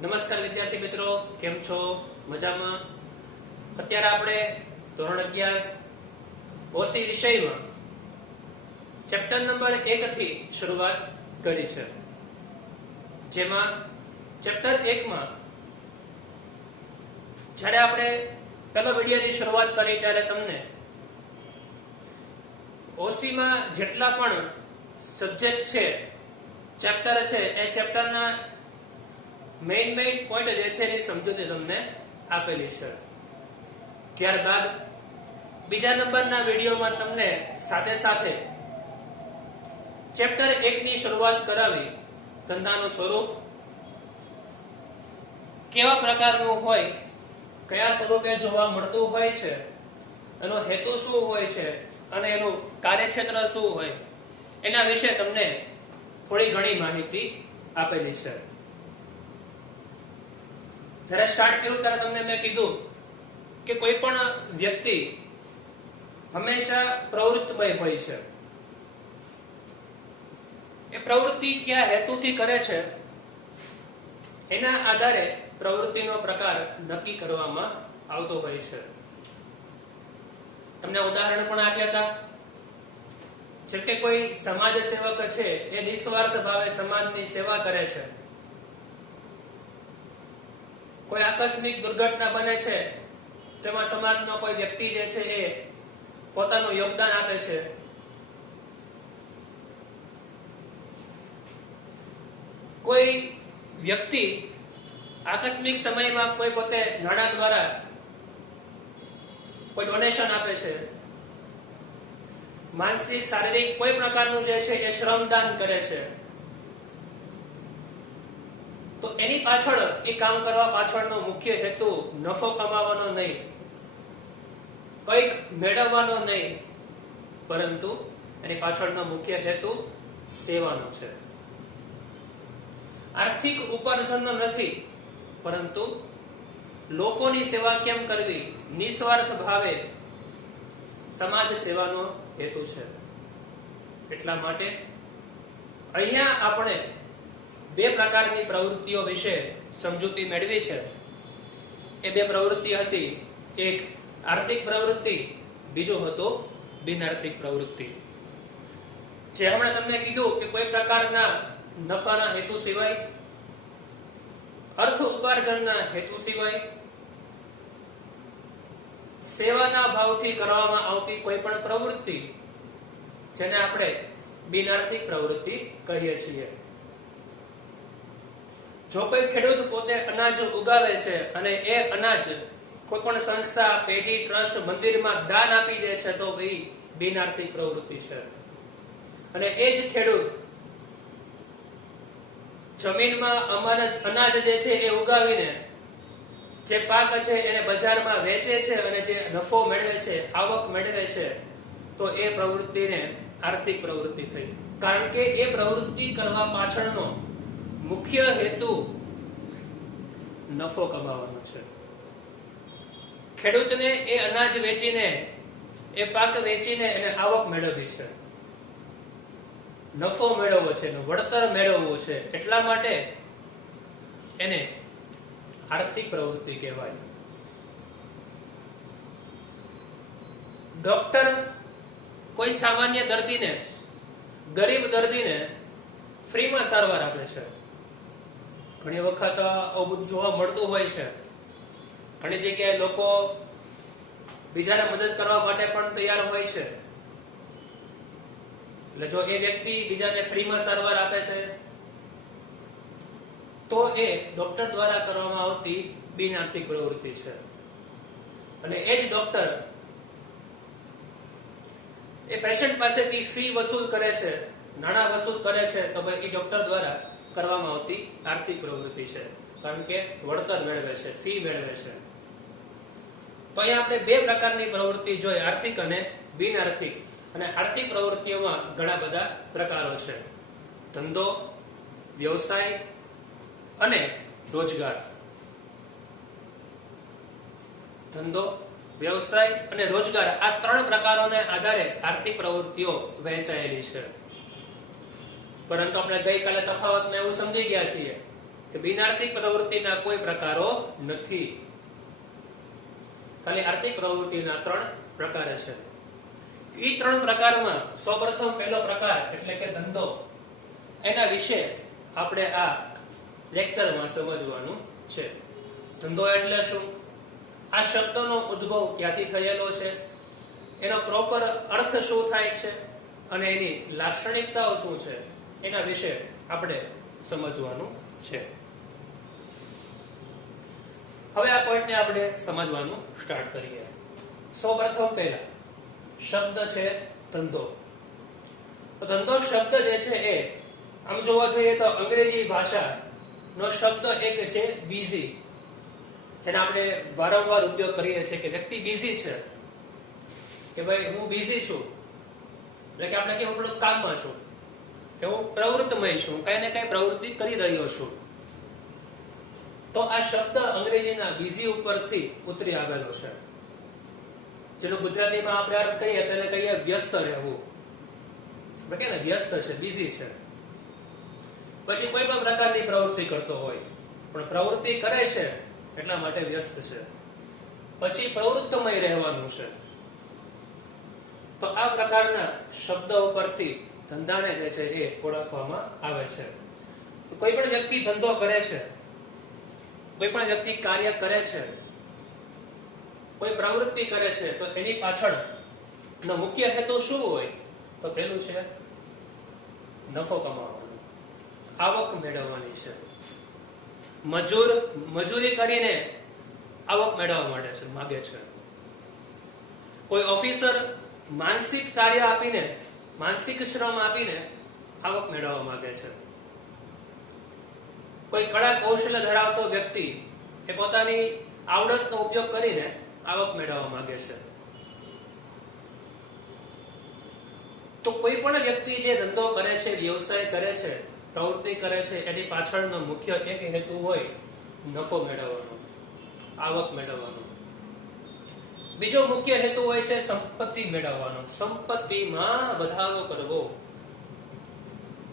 નમસ્કાર વિદ્યાર્થી મિત્રો, કેમ છો? મજામાં? અત્યારે આપણે ધોરણ 11 ઓસી વિષયમાં ચેપ્ટર નંબર 1 થી શરૂઆત કરી છે, જેમાં ચેપ્ટર 1 માં જ્યારે આપણે પહેલો વિડિયોની શરૂઆત કરી ત્યારે તમને ઓસીમાં જેટલા પણ સબ્જેક્ટ છે, ચેપ્ટર છે, એ ચેપ્ટરના મેઇન પોઈન્ટ જે છે એની સમજૂતી તમને આપેલી છે. ત્યારબાદ બીજા નંબરના વિડીયોમાં તમને સાથે સાથે ચેપ્ટર 1 ની શરૂઆત કરાવી, ધંધાનું સ્વરૂપ કેવા પ્રકારનું હોય, કયા સ્વરૂપે જોવા મળતું હોય છે, એનો હેતુ શું હોય છે અને એનું કાર્યક્ષેત્ર શું હોય, એના વિશે તમને થોડી ઘણી માહિતી આપેલી છે. જ્યારે સ્ટાર્ટ કર્યું ત્યારે તમને મેં કીધું કે કોઈ પણ વ્યક્તિ હંમેશા પ્રવૃત્તિમય હોય છે. એ પ્રવૃત્તિ કયા હેતુથી કરે છે એના આધારે પ્રવૃત્તિનો પ્રકાર નક્કી કરવામાં આવતો હોય છે. તમને ઉદાહરણ પણ આપ્યા હતા, જેમ કે કોઈ સમાજ સેવક છે, એ નિસ્વાર્થ ભાવે સમાજની સેવા કરે છે. કોઈ આકસ્મિક દુર્ઘટના બને છે, તેમાં સમાજનો કોઈ વ્યક્તિ જે છે એ પોતાનું યોગદાન આપે છે. કોઈ વ્યક્તિ આકસ્મિક સમયમાં કોઈ પોતે નાણાં દ્વારા કોઈ ડોનેશન આપે છે. માનસિક શારીરિક કોઈ પ્રકારનું જે છે એ શ્રમદાન કરે છે. તો એની પાછળ, એ કામ કરવા પાછળનો મુખ્ય હેતુ નફો કમાવાનો નહીં, કંઈક મેળવવાનો નહીં, પરંતુ એની પાછળનો મુખ્ય હેતુ સેવાનો છે. આર્થિક ઉપાર્જનનો નથી, પરંતુ લોકોની સેવા કેમ કરવી, નિસ્વાર્થ ભાવે સમાજ સેવાનો હેતુ છે. એટલા માટે અહીંયા આપણે બે પ્રકારની પ્રવૃત્તિઓ વિશે સમજૂતી મેળવી છે. એ બે પ્રવૃત્તિ હતી, એક આર્થિક પ્રવૃત્તિ, બીજો હતો બિન આર્થિક પ્રવૃત્તિ. જે હમણાં તમને કીધું કે કોઈ પ્રકારના નફાના હેતુ સિવાય, અર્થ ઉપાર્જનના હેતુ સિવાય, સેવાના ભાવથી કરવામાં આવતી કોઈ પણ પ્રવૃત્તિ, જેને આપણે બિન આર્થિક પ્રવૃત્તિ કહીએ છીએ. જો કોઈ ખેડૂત પોતે અનાજ ઉગાવે છે અને એ અનાજ કોઈ પણ સંસ્થા, પેઢી, ટ્રસ્ટ, મંદિરમાં દાન આપી દે છે, તો એ બિન આર્થિક પ્રવૃત્તિ છે. અને એ જ ખેડૂત જમીનમાં અનાજ જે છે એ ઉગાવીને જે પાક છે એને બજારમાં વેચે છે અને જે નફો મેળવે છે, આવક મેળવે છે, તો એ પ્રવૃત્તિને આર્થિક પ્રવૃત્તિ થઈ. કારણ કે એ પ્રવૃત્તિ કરવા પાછળનો મુખ્ય હેતુ નફો કમાવાનો છે. ખેડૂતને એ અનાજ વેચીને, એ પાક વેચીને એને આવક મેળવવી છે, નફો મેળવવો છે, વળતર મેળવવું છે. એટલા માટે એને આર્થિક પ્રવૃત્તિ કહેવાય. ડોક્ટર કોઈ સામાન્ય દર્દીને, ગરીબ દર્દીને ફ્રીમાં સારવાર આપે છે. ઘણી વખત આવું જોવા મળતું હોય છે. ઘણી જગ્યાએ લોકો બીજાને મદદ કરવા માટે પણ તૈયાર હોય છે. એટલે જો એ વ્યક્તિ બીજાને ફ્રીમાં સારવાર આપે છે, તો એ ડોક્ટર દ્વારા કરવામાં આવતી બિન આર્થિક પ્રવૃત્તિ છે. અને એ જ ડોક્ટર એ પેશન્ટ પાસેથી ફી વસૂલ કરે છે, નાણાં વસૂલ કરે છે, તો ભાઈ એ ડોક્ટર દ્વારા કરવામાં આવતી આર્થિક પ્રવૃત્તિ છે. કારણ કે વળતર મેળવે છે, ફી મેળવે છે. તો અહીંયા આપણે બે પ્રકારની પ્રવૃત્તિ જોઈ, આર્થિક અને બિન આર્થિક. અને આર્થિક પ્રવૃત્તિઓમાં ઘણા બધા પ્રકારો છે: ધંધો, વ્યવસાય અને રોજગાર. ધંધો, વ્યવસાય અને રોજગાર, આ ત્રણ પ્રકારોને આધારે આર્થિક પ્રવૃત્તિઓ વહેંચાયેલી છે. પરંતુ આપણે ગઈકાલે તફાવતમાં એવું સમજી ગયા છીએ કે બિનઆર્થિક પ્રવૃત્તિના કોઈ પ્રકારો નથી, ખાલી આર્થિક પ્રવૃત્તિના 3 પ્રકાર છે. એ 3 પ્રકારમાં સૌપ્રથમ પહેલો પ્રકાર એટલે કે ધંધો, એના વિશે આપણે આ લેક્ચરમાં સમજવાનું છે. ધંધો એટલે શું, આ શબ્દનો ઉદ્ભવ ક્યાંથી થયેલો છે, એનો પ્રોપર અર્થ શું થાય છે અને એની લાક્ષણિકતાઓ શું છે, એના વિશે આપણે સમજવાનું છે. હવે આ પોઈન્ટને આપણે સમજવાનું સ્ટાર્ટ કરીએ. સૌપ્રથમ પહેલા શબ્દ છે ધંધો. તો ધંધો શબ્દ જે છે એ આમ જોવા જોઈએ તો અંગ્રેજી ભાષાનો શબ્દ એક છે બિઝી, જેને આપણે વારંવાર ઉપયોગ કરીએ છીએ કે વ્યક્તિ બિઝી છે, કે ભાઈ હું બિઝી છું, એટલે કે આપણે કે હું થોડુંક કામમાં છું, કે હું પ્રવૃત્તિમય છું, કઈ ને કઈ પ્રવૃત્તિ કરી રહ્યો છું. તો આ શબ્દ અંગ્રેજીના બિઝી ઉપરથી ઉતરી આવેલો છે, જેનો ગુજરાતીમાં આપણે અર્થ કહીએ તેને કહીએ વ્યસ્ત રહેવું. આપણે કે ને વ્યસ્ત છે, બિઝી છે. પછી કોઈ પણ પ્રકારની પ્રવૃત્તિ કરતો હોય પણ પ્રવૃત્તિ કરે છે એટલા માટે વ્યસ્ત છે. પછી પ્રવૃત્તિમય રહેવાનું છે. તો આ પ્રકારના શબ્દ ઉપરથી ધંધાને જે છે એ ઓળખવામાં આવે છે. કોઈ પણ વ્યક્તિ ધંધો કરે છે, કોઈ પણ વ્યક્તિ કાર્ય કરે છે, કોઈ પ્રવૃત્તિ કરે છે, તો એની પાછળ નો મુખ્ય હેતુ શું હોય? તો પેલું છે નફો કમાવાનો, આવક મેળવવાની છે. મજૂરી કરીને આવક મેળવવા માટે છે, માગે છે. કોઈ ઓફિસર માનસિક કાર્ય આપીને, માનસિક શ્રમ આપીને આવક મેળવવા માંગે છે. કોઈ કળા કૌશલ્ય ધરાવતો વ્યક્તિ એ પોતાની આવડતનો ઉપયોગ કરીને આવક મેળવવા માંગે છે. તો કોઈ પણ વ્યક્તિ જે ધંધો કરે છે, વ્યવસાય કરે છે, પ્રવૃત્તિ કરે છે, એની પાછળનો મુખ્ય એક હેતુ હોય નફો મેળવવાનો, આવક મેળવવાનો. બીજો મુખ્ય હેતુ હોય છે સંપત્તિ મેળવવાનો, સંપત્તિમાં વધારો કરવો.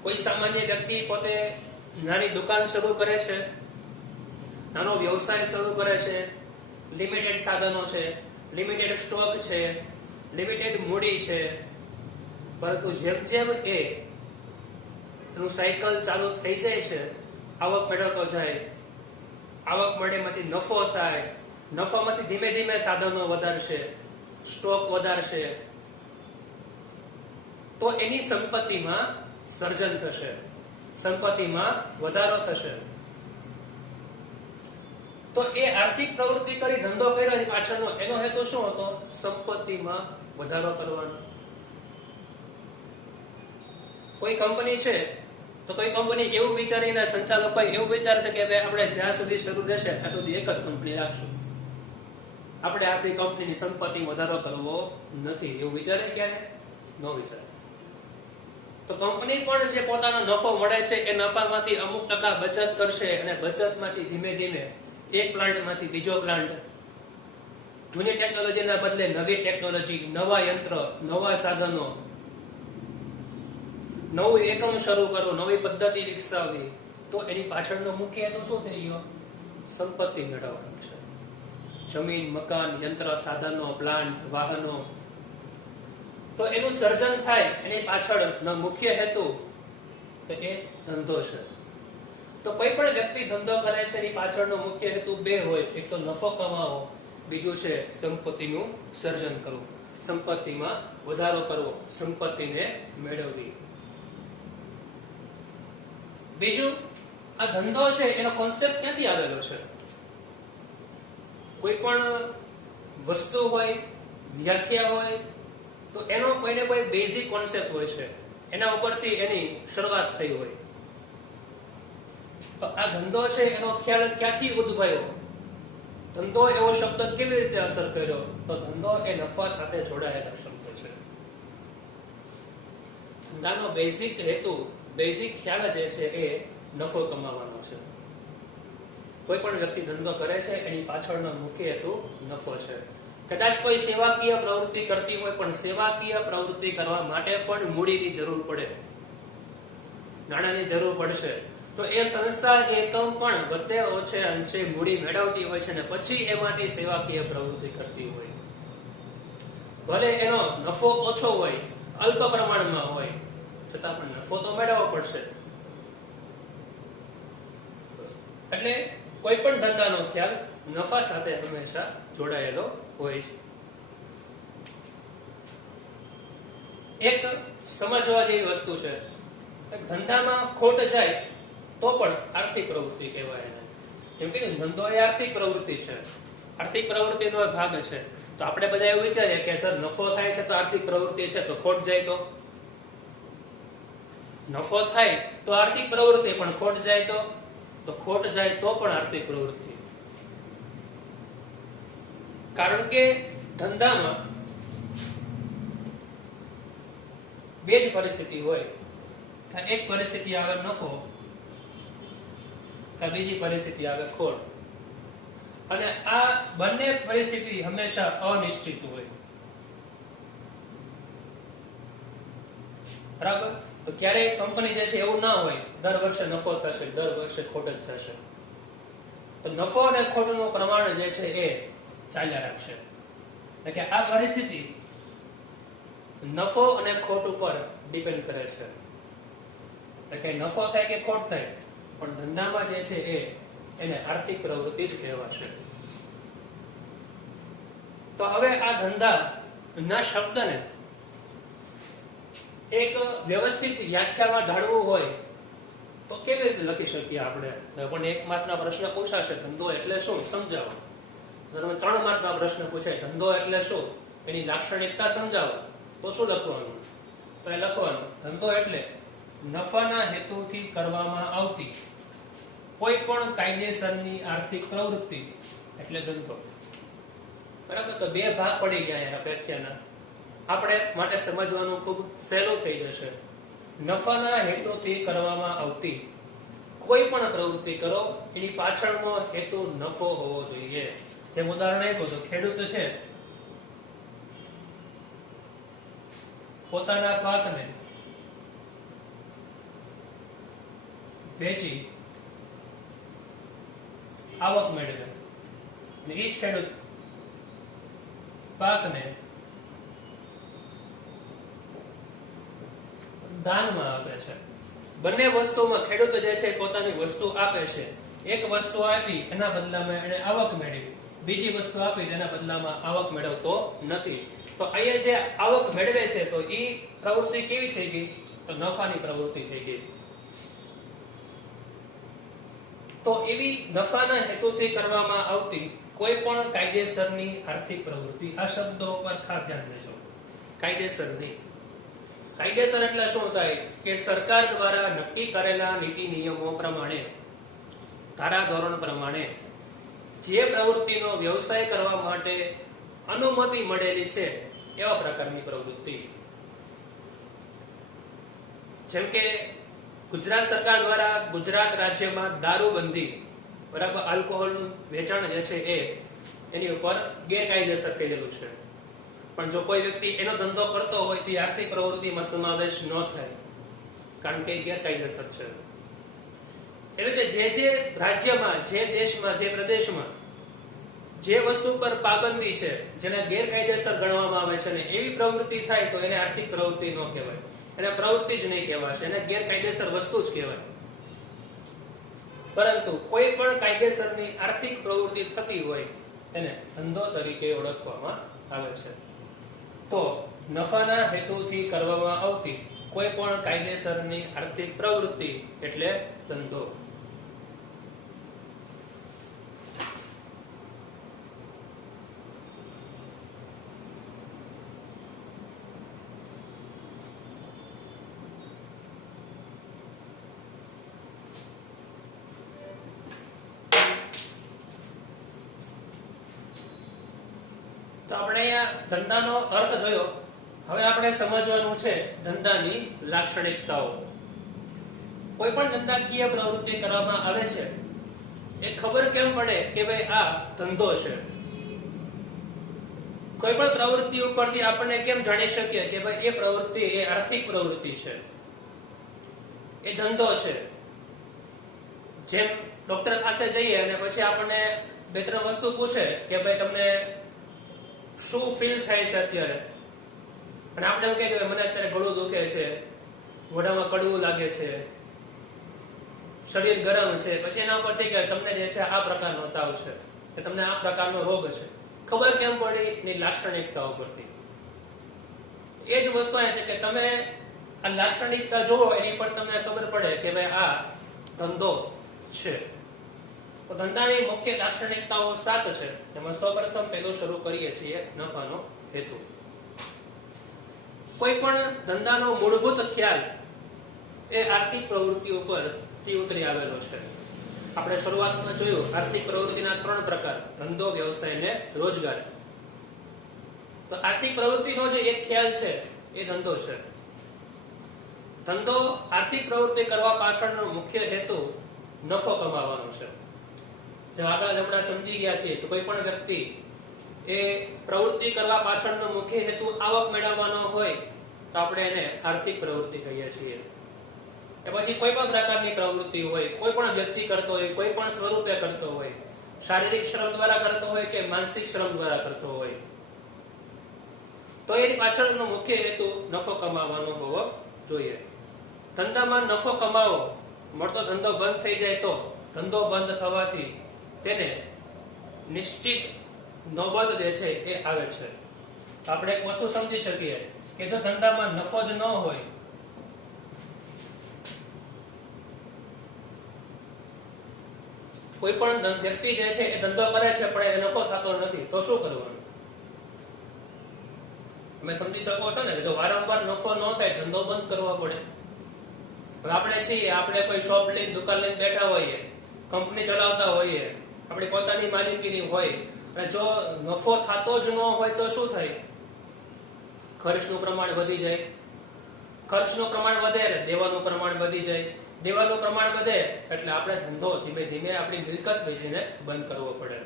કોઈ સામાન્ય વ્યક્તિ પોતે નાની દુકાન શરૂ કરે છે, નાનો વ્યવસાય શરૂ કરે છે, લિમિટેડ સાધનો છે, લિમિટેડ સ્ટોક છે, લિમિટેડ મૂડી છે, પરંતુ જેમ જેમ એનું સાયકલ ચાલુ થઈ જાય છે, આવક મેળવતો જાય, આવક મળેમાંથી નફો થાય, નફામાંથી ધીમે ધીમે સાધનો વધારશે, સ્ટોક વધારશે, તો એની સંપત્તિમાં સર્જન થશે, સંપત્તિમાં વધારો થશે. તો એ આર્થિક પ્રવૃત્તિ કરી, ધંધો કર્યો, એની પાછળનો એનો હેતુ શું હતો? સંપત્તિમાં વધારો કરવાનો. કોઈ કંપની છે તો કોઈ કંપની એવું વિચારીને સંચાલકો એવું વિચારશે કે ભાઈ આપણે જ્યાં સુધી શરૂ રહેશે ત્યાં સુધી એક જ કંપની રાખશું, આપણે આપણી કંપનીની સંપત્તિ વધારો કરવો નથી, એવું વિચારે ક્યારે? ન વિચારે. તો કંપની પણ જે પોતાનો નફો મળે છે એ નફામાંથી અમુક ટકા બચત કરશે, અને બચતમાંથી ધીમે ધીમે એક પ્લાન્ટમાંથી બીજો પ્લાન્ટ, જૂની ટેકનોલોજીના બદલે નવી ટેકનોલોજી, નવા યંત્ર, નવા સાધનો, નવું એકમ શરૂ કરવું, નવી પદ્ધતિ વિકસાવવી. તો એની પાછળનો મુખ્ય હેતુ શું થઈ ગયો? સંપત્તિ મેળવવાનું છે. જમીન, મકાન, યંત્ર, સાધનો, પ્લાન્ટ, વાહનો. તો એનું સર્જન થાય, એની પાછળનો મુખ્ય હેતુ તો એ ધંધો છે. તો કોઈ પણ વ્યક્તિ ધંધો કરે છે, એની પાછળનો મુખ્ય હેતુ બે હોય, એક તો નફો કમાવો, બીજું છે સંપત્તિનું સર્જન કરવું, સંપત્તિમાં વધારો કરવો, સંપત્તિને મેળવવી. બીજું, આ ધંધો છે એનો કોન્સેપ્ટ ક્યાંથી આવેલો છે? કોઈ પણ વસ્તુ હોય, વ્યાખ્યા હોય, તો એનો કોઈને કોઈ બેઝિક કોન્સેપ્ટ હોય છે, એના ઉપરથી એની શરૂઆત થઈ હોય. તો આ ધંધો છે એનો ખ્યાલ ક્યાંથી ઉદ્ભવ્યો? ધંધો એવો શબ્દ કેવી રીતે અસર કર્યો? તો ધંધો એ નફા સાથે જોડાયેલો શબ્દ છે. ધંધાનો બેઝિક હેતુ, બેઝિક ખ્યાલ જે છે એ નફો કમાવાનો છે. કોઈ પણ વ્યક્તિ ધંધો કરે છે એની પાછળનો મુખ્ય હેતુ નફો છે. કદાચ કોઈ સેવાકીય પ્રવૃત્તિ કરતી હોય, પણ સેવાકીય પ્રવૃત્તિ કરવા માટે પણ મૂડીની જરૂર પડે, નાણાંની જરૂર પડશે. તો એ સંસ્થા એકમ પણ વધે ઓછે અંશે મૂડી મેળવતી હોય છે અને પછી એમાંથી સેવાકીય પ્રવૃત્તિ કરતી હોય. ભલે એનો નફો ઓછો હોય, અલ્પ પ્રમાણમાં હોય, છતાં પણ નફો તો મેળવવો પડશે. એટલે કોઈ પણ ધંધાનો ખ્યાલ નફા સાથે હંમેશા જોડાયેલો હોય છે. એક સમજવા જેવી વસ્તુ છે, ધંધામાં ખોટ જાય તો પણ આર્થિક પ્રવૃત્તિ કહેવાય એને. જેમ કે ધંધો એ આર્થિક પ્રવૃત્તિ છે, આર્થિક પ્રવૃત્તિનો ભાગ છે. તો આપણે બધા એવું વિચારીએ કે સર નફો થાય છે તો આર્થિક પ્રવૃત્તિ છે, તો ખોટ જાય તો? નફો થાય તો આર્થિક પ્રવૃત્તિ, પણ ખોટ જાય તો ખોટ જાય તો પણ આર્થિક પ્રવૃત્તિ. કારણ કે ધંધામાં બે જ પરિસ્થિતિ હોય, એક પરિસ્થિતિ આવે નફો, બીજી પરિસ્થિતિ આવે ખોટ. અને આ બંને પરિસ્થિતિ હંમેશા અનિશ્ચિત હોય. બરાબર? તો ક્યારેય કંપની જે છે એવું ના હોય દર વર્ષે નફો થશે, દર વર્ષે ખોટ જ થશે. તો નફો અને ખોટનું પ્રમાણ જે છે એ ચાલ્યા રાખશે. એટલે કે આ પરિસ્થિતિ નફો અને ખોટ ઉપર ડિપેન્ડ કરે છે. એટલે કે નફો થાય કે ખોટ થાય, પણ ધંધામાં જે છે એને આર્થિક પ્રવૃત્તિ જ કહેવાશે. તો હવે આ ધંધાના શબ્દને એક વ્યવસ્થિત વ્યાખ્યામાં ઢાળવું હોય તો કેવી રીતે લખી શકીએ આપણે? પણ 1 માર્કના પ્રશ્ન પૂછાશે, ધંધો એટલે શું સમજાવો. તમે 3 માર્કના પ્રશ્ન પૂછાય, ધંધો એટલે શું, એની લાક્ષણિકતા સમજાવો, તો શું લખવાનું? તો એ લખવાનું, ધંધો એટલે નફાના હેતુથી કરવામાં આવતી કોઈ પણ કાયદેસરની આર્થિક પ્રવૃત્તિ એટલે ધંધો. બરાબર? તો 2 ભાગ પડી ગયા આ વ્યાખ્યાના. આપણે માટે સમજવાનું ખૂબ સહેલું થઈ જશે. નફાના હેતુથી કરવામાં આવતી કોઈ પણ પ્રવૃત્તિ કરો, એની પાછળનો હેતુ નફો હોવો જોઈએ. જેમ ઉદાહરણ આપ્યું તો ખેડૂત છે પોતાના પાકને વેચી આવક મેળવે, અને એ જ ખેડૂત પાકને દાનમાં આપે છે. બંને વસ્તુમાં ખેડૂત જે છે પોતાની વસ્તુ આપે છે. એક વસ્તુ આપી એના બદલામાં એને આવક મેળવી, બીજી વસ્તુ આપી તેના બદલામાં આવક મેળવતો નથી. તો અહીંયા જે આવક મેળવે છે તો એ પ્રવૃત્તિ કેવી થઈ ગઈ? તો નફાની પ્રવૃત્તિ થઈ ગઈ. તો એવી નફાના હેતુથી કરવામાં આવતી કોઈ પણ કાયદેસરની આર્થિક પ્રવૃત્તિ, આ શબ્દો પર ખાસ ધ્યાન દેજો. કાયદેસરની. કાયદેસર એટલે શું થાય કે સરકાર દ્વારા નક્કી કરેલા નીતિ નિયમો પ્રમાણે, ધારા ધોરણ પ્રમાણે જે પ્રવૃત્તિનો વ્યવસાય કરવા માટે અનુમતિ મળેલી છે એવા પ્રકારની પ્રવૃત્તિ. જેમ કે ગુજરાત સરકાર દ્વારા ગુજરાત રાજ્યમાં દારૂબંધી, બરાબર, આલ્કોહોલનું વેચાણ જે છે એની ઉપર ગેરકાયદેસર કહેલું છે. પણ જો કોઈ વ્યક્તિ એનો ધંધો કરતો હોય તો આર્થિક પ્રવૃત્તિમાં સમાવેશ ન થાય, કારણ કે એ ગેરકાયદેસર છે. એટલે કે જે રાજ્યમાં, જે દેશમાં, જે પ્રદેશમાં જે વસ્તુ પર પાબંદી છે, જેને ગેરકાયદેસર ગણવામાં આવે છે, ને એવી પ્રવૃત્તિ થાય તો એને આર્થિક પ્રવૃત્તિ ન કહેવાય, એને પ્રવૃત્તિ જ નહીં કહેવાશે, એને ગેરકાયદેસર વસ્તુ જ કહેવાય. પરંતુ કોઈ પણ કાયદેસરની આર્થિક પ્રવૃત્તિ થતી હોય એને ધંધો તરીકે ઓળખવામાં આવે છે. તો નફાના હેતુથી કરવામાં આવતી કોઈ પણ કાયદેસરની આર્થિક પ્રવૃત્તિ એટલે ધંધો. તો આપણે અહીંયા ધંધાનો અર્થ જોયો. હવે આપણે સમજવાનું છે ધંધાની લાક્ષણિકતાઓ. કોઈ પણ ધંધાકીય પ્રવૃત્તિ કરવામાં આવે છે એ ખબર કેમ પડે કે ભાઈ આ ધંધો છે? કોઈ પણ પ્રવૃત્તિ ઉપરથી આપણે કેમ જાણી શકીએ કે ભાઈ એ પ્રવૃત્તિ એ આર્થિક પ્રવૃત્તિ છે, એ ધંધો છે? જેમ ડોક્ટર પાસે જઈએ અને પછી આપણને 2-3 વસ્તુ પૂછે કે ભાઈ તમને શું ફીલ થાય છે અત્યારે, અને આપણે એમ કહે કે મને અત્યારે ગળું દુખે છે, મોઢામાં કડવું લાગે છે, શરીર ગરમ છે, પછી એના ઉપરથી કે તમને જે છે આ પ્રકારનો તાવ છે કે તમને આ પ્રકારનો રોગ છે. ખબર કેમ પડી? એની લાક્ષણિકતાઓ પરથી. એ જ વસ્તુ એ છે કે તમે આ લાક્ષણિકતા જોવો એની પર તમને ખબર પડે કે ભાઈ આ ધંધો છે. તો ધંધાની મુખ્ય લાક્ષણિકતાઓ 7 છે. એમાં સૌપ્રથમ પહેલું શરૂ કરીએ છીએ નફાનો હેતુ. કોઈ પણ ધંધાનો મૂળભૂત ખ્યાલ એ આર્થિક પ્રવૃત્તિ ઉપરથી ઉતરી આવેલો છે. આપણે શરૂઆતમાં જોયું આર્થિક પ્રવૃત્તિના 3 પ્રકાર: ધંધો, વ્યવસાય અને રોજગાર. તો આર્થિક પ્રવૃત્તિનો જે એક ખ્યાલ છે એ ધંધો છે. ધંધો આર્થિક પ્રવૃત્તિ કરવા પાછળનો મુખ્ય હેતુ નફો કમાવાનો છે. જેમ આપણે હમણાં સમજી ગયા છીએ તો કોઈ પણ વ્યક્તિ એ પ્રવૃત્તિ કરવા પાછળનો મુખ્ય હેતુ આવક મેળવવાનો હોય તો આપણે એને આર્થિક પ્રવૃત્તિ કહીએ છીએ. એ પછી કોઈ પણ પ્રકારની પ્રવૃત્તિ હોય, કોઈ પણ વ્યક્તિ કરતો હોય, કોઈ પણ સ્વરૂપે કરતો હોય, શારીરિક શ્રમ દ્વારા કરતો હોય કે માનસિક શ્રમ દ્વારા કરતો હોય, તો એની પાછળનો મુખ્ય હેતુ નફો કમાવાનો હોવો જોઈએ. ધંધામાં નફો કમાવો, મળતો ધંધો બંધ થઈ જાય તો ધંધો બંધ થવાથી તેને નિશ્ચિત નોબત જે છે એ આવે છે. આપણે એક વસ્તુ સમજી શકીએ કે જો ધંધામાં નફો જ ન હોય કોઈ પણ વ્યક્તિ જે છે એ ધંધો કરે છે પણ એ નફો થતો નથી તો શું કરવાનું? તમે સમજી શકો છો ને? જો વારંવાર નફો ન થાય ધંધો બંધ કરવો પડે. આપણે છીએ, આપણે કોઈ શોપ લઈને દુકાન લઈને બેઠા હોઈએ, કંપની ચલાવતા હોઈએ, આપણી પોતાની માલિકીની હોય, અને જો નફો થતો જ ન હોય તો શું થાય? ખર્ચનું પ્રમાણ વધી જાય. ખર્ચનું પ્રમાણ વધે દેવાનું પ્રમાણ વધી જાય. દેવાનું પ્રમાણ વધે એટલે આપણે ધંધો ધીમે ધીમે આપણી મિલકત વેચીને બંધ કરવો પડે.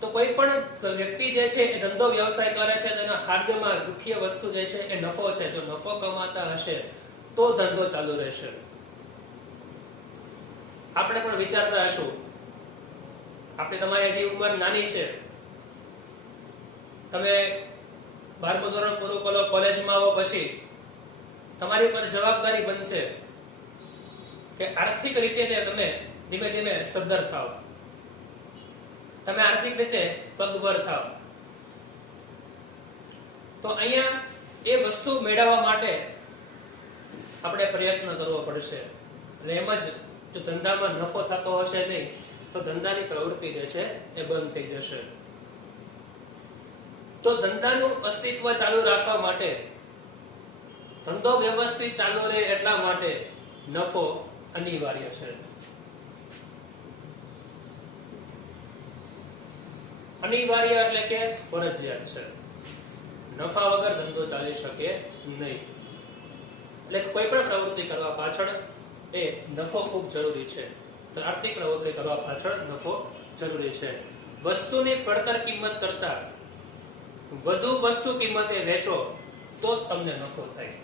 તો કોઈ પણ વ્યક્તિ જે છે એ ધંધો વ્યવસાય કરે છે તેના હાર્દમાં મુખ્ય વસ્તુ જે છે એ નફો છે. જો નફો કમાતા હશે તો ધંધો ચાલુ રહેશે. આપણે પણ વિચારતા હશું, આપણે તમારી હજી ઉંમર નાની છે, તમે 12મું ધોરણ પૂરું કરો, કોલેજમાં આવો, પછી તમારી પર જવાબદારી બનશે કે આર્થિક રીતે તમે ધીમે ધીમે સદ્ધર થાવ, તમે આર્થિક રીતે પગભર થાવ. તો અહીંયા એ વસ્તુ મેળવવા માટે આપણે પ્રયત્ન કરવો પડશે. એટલે એમ જ જો ધંધામાં નફો થતો હશે નહીં તો ધંધાની પ્રવૃત્તિ જે છે એ બંધ થઈ જશે. તો ધંધાનું અસ્તિત્વ ચાલુ રાખવા માટે, ધંધો વ્યવસ્થિત ચાલુ રહે એટલા માટે નફો અનિવાર્ય છે. અનિવાર્ય એટલે કે ફરજિયાત છે. નફા વગર ધંધો ચાલી શકે નહીં. એટલે કોઈ પણ પ્રવૃત્તિ કરવા પાછળ એ નફો ખૂબ જરૂરી છે. તો આર્થિક પ્રવૃત્તિ કરવા પાછળ નફો જરૂરી છે. વસ્તુની પડતર કિંમત કરતા વધુ વસ્તુ કિંમતે વેચો તો જ તમને નફો થાય.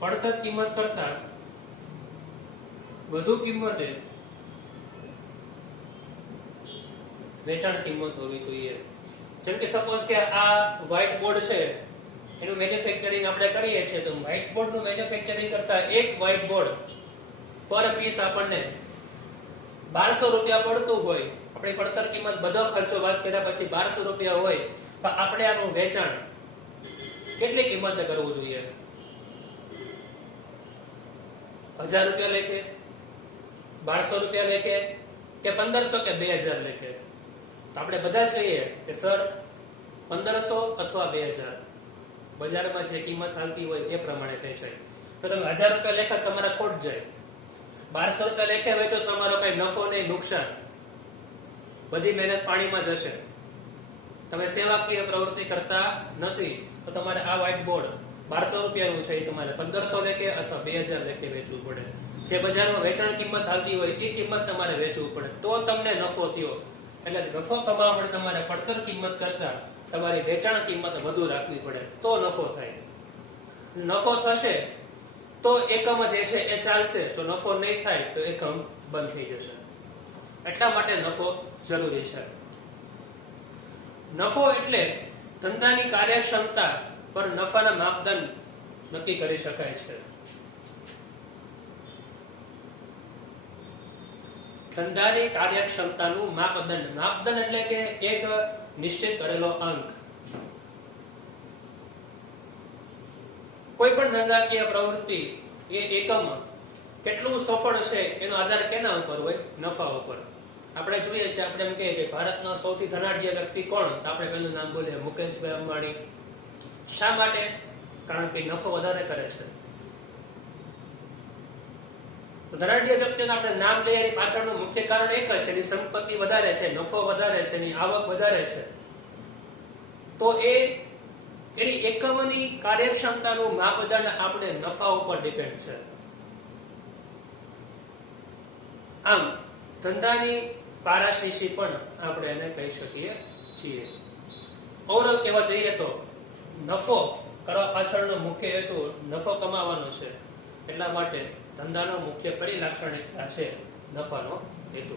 પડતર કિંમત કરતા વધુ કિંમતે વેચાણ કિંમત હોવી જોઈએ. જેમ કે સપોઝ કે આ વ્હાઇટ બોર્ડ છે, એનું મેન્યુફેક્ચરિંગ આપણે કરીએ છીએ, તો વ્હાઇટ બોર્ડ નું મેન્યુફેક્ચરિંગ કરતા એક વ્હાઇટ બોર્ડ પર પીસ આપણને 1200 રૂપિયા પડતું હોય, આપણી પડતર કિંમત બધો ખર્ચો બાદ કર્યા પછી 1200 રૂપિયા હોય, તો આપણે આનું વેચાણ કેટલી કિંમતે કરવું જોઈએ? 1000 રૂપિયા લેખે, 1200 રૂપિયા લેખે, કે 1500 કે 2000 લેખે? તો આપણે બધા જ કહીએ કે સર 1500 અથવા 2000, બજારમાં જે કિંમત ચાલતી હોય એ પ્રમાણે થઈ જાય. તો તમે 1000 રૂપિયા લેખે તમારા ખોટ જાય, 1200 રૂપિયા લેખે વેચો તમારો કઈ નફો નહીં, નુકસાન. બધી મહેનત પાણીમાં જશે. તમે સેવાકીય પ્રવૃત્તિ કરતા નથી તો તમારે આ વ્હાઇટ બોર્ડ 1200 રૂપિયાનું છે, તમારે 1500 લેખે અથવા 2000 લેખે વેચવું પડે. જે બજારમાં વેચાણ કિંમત ચાલતી હોય એ કિંમત તમારે વેચવું પડે તો તમને નફો થયો. એટલે નફો કમાવા માટે તમારે પડતર કિંમત કરતા તમારી વેચાણ કિંમત વધુ રાખવી પડે તો નફો થાય. નફો થશે તો એકમ જે છે એ ચાલશે. જો નફો નહીં થાય તો એકમ બંધ થઈ જશે. એટલા માટે નફો જરૂરી છે. નફો એટલે ધંધાની કાર્યક્ષમતા પર નફાના માપદંડ નક્કી કરી શકાય છે. ધંધાની કાર્યક્ષમતાનું માપદંડ. માપદંડ એટલે કે એક નિશ્ચિત કરેલો અંક. કોઈ પણ ધંધાકીય પ્રવૃત્તિ એ એકમ કેટલું સફળ છે એનો આધાર કેના ઉપર હોય? નફા ઉપર. આપણે જોઈએ છીએ, આપણે એમ કહીએ કે ભારતના સૌથી ધનાઢ્ય વ્યક્તિ કોણ? આપણે પહેલું નામ બોલીએ મુકેશભાઈ અંબાણી. શા માટે? કારણ કે નફો વધારે કરે છે. ધનાઢ્ય વ્યક્તિનું આપણે નામ લઈએ એની પાછળનું મુખ્ય કારણ એક જ છે, એની સંપત્તિ વધારે છે, નફો વધારે છે, એની આવક વધારે છે. તો એની એકમની કાર્યક્ષમતાનું માપદંડ આપણે નફા ઉપર ડિપેન્ડ છે. આમ ધંધાની પારાશીશી પણ આપણે એને કહી શકીએ છીએ. ઓવરઓલ કહેવા જઈએ તો નફો કરવા પાછળનો મુખ્ય હેતુ નફો કમાવાનો છે. એટલા માટે ધંધાનો મુખ્ય પરિલાક્ષણિકતા છે નફાનો હેતુ.